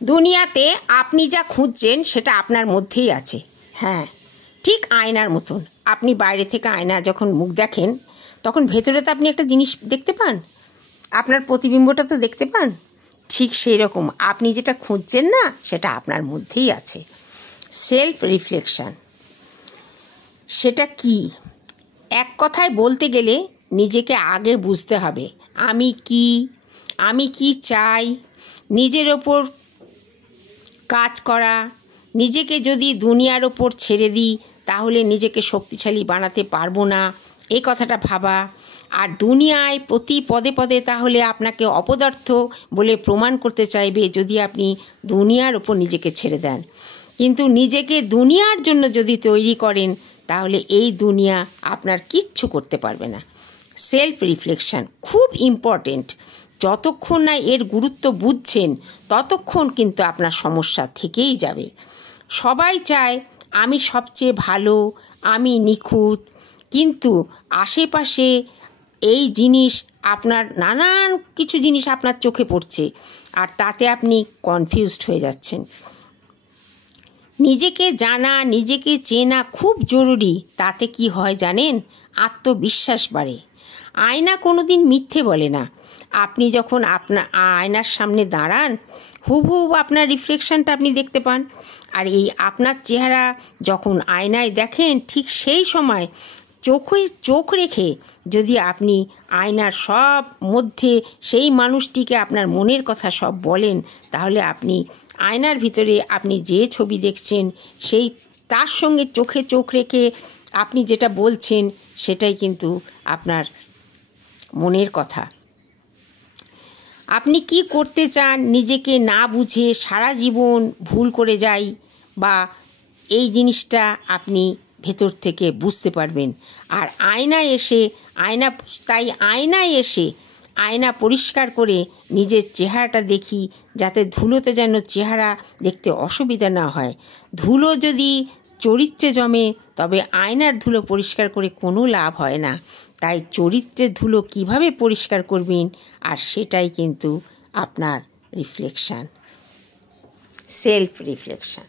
দুনিয়াতে আপনি যা খুঁজছেন সেটা আপনার মধ্যেই আছে। হ্যাঁ, ঠিক আয়নার মতন। আপনি বাইরে থেকে আয়না যখন মুখ দেখেন তখন ভেতরে তো আপনি একটা জিনিস দেখতে পান, আপনার প্রতিবিম্বটা তো দেখতে পান। ঠিক সেই রকম আপনি যেটা খুঁজছেন না সেটা আপনার মধ্যেই আছে। সেলফ রিফ্লেকশন সেটা কি? এক কথায় বলতে গেলে নিজেকে আগে বুঝতে হবে আমি কি চাই, নিজের ওপর কাজ করা। নিজেকে যদি দুনিয়ার ওপর ছেড়ে দিই তাহলে নিজেকে শক্তিশালী বানাতে পারবো না, এই কথাটা ভাবা। আর দুনিয়ায় প্রতি পদে পদে তাহলে আপনাকে অপদার্থ বলে প্রমাণ করতে চাইবে যদি আপনি দুনিয়ার ওপর নিজেকে ছেড়ে দেন। কিন্তু নিজেকে দুনিয়ার জন্য যদি তৈরি করেন তাহলে এই দুনিয়া আপনার কিচ্ছু করতে পারবে না। সেলফ রিফ্লেকশন খুব ইম্পর্টেন্ট। যতক্ষণ না এর গুরুত্ব বুঝছেন ততক্ষণ কিন্তু আপনার সমস্যা থেকেই যাবে। সবাই চায় আমি সবচেয়ে ভালো, আমি নিখুঁত, কিন্তু আশেপাশে এই জিনিস আপনার নানান কিছু জিনিস আপনার চোখে পড়ছে আর তাতে আপনি কনফিউজড হয়ে যাচ্ছেন। নিজেকে জানা, নিজেকে চেনা খুব জরুরি। তাতে কি হয় জানেন? আত্মবিশ্বাস বাড়ে। আয়না কোনোদিন মিথ্যে বলে না। আপনি যখন আপনার আয়নার সামনে দাঁড়ান হুবহু আপনার রিফ্লেকশনটা আপনি দেখতে পান। আর এই আপনার চেহারা যখন আয়নায় দেখেন ঠিক সেই সময় চোখ রেখে যদি আপনি আয়নার সব মধ্যে সেই মানুষটিকে আপনার মনের কথা সব বলেন তাহলে আপনি আয়নার ভিতরে আপনি যে ছবি দেখছেন সেই তার সঙ্গে চোখে চোখ রেখে আপনি যেটা বলছেন সেটাই কিন্তু আপনার মনের কথা। আপনি কি করতে চান নিজেকে না বুঝে সারা জীবন ভুল করে যাই বা এই জিনিসটা আপনি ভেতর থেকে বুঝতে পারবেন। আর আয়নায় এসে আয়না পরিষ্কার করে নিজের চেহারাটা দেখি, যাতে ধুলোতে যেন চেহারা দেখতে অসুবিধা না হয়। ধুলো যদি চরিত্রে জমে তবে আয়নার ধুলো পরিষ্কার করে কোনো লাভ হয় না। তাই চরিত্রের ধুলো কিভাবে পরিষ্কার করবেন, আর সেটাই কিন্তু আপনার রিফ্লেকশন, সেলফ রিফ্লেকশন।